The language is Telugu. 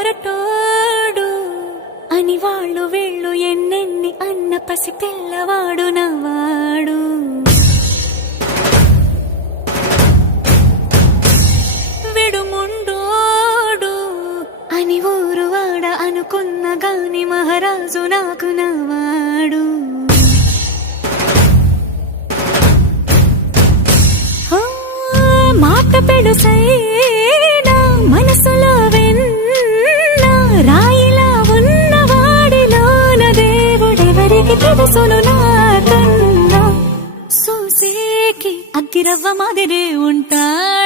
మొరటోడు అని వాళ్ళు వీళ్ళు ఎన్నెన్ని అన్న పసి పిల్లవాడు నవ్వాడు. విడుముండోడు అని ఊరు వాడ అనుకున్న గాని మహారాజు నాకు నవ్వాడు. మాట పెడుసైనా మనసులో వెన్న రాయిలా ఉన్నవాడిలోన దేవుడెవరికి తెలుసును నాకన్నా. సూసేకి అగ్గిరవ్వ మాదిరే ఉంటాడు.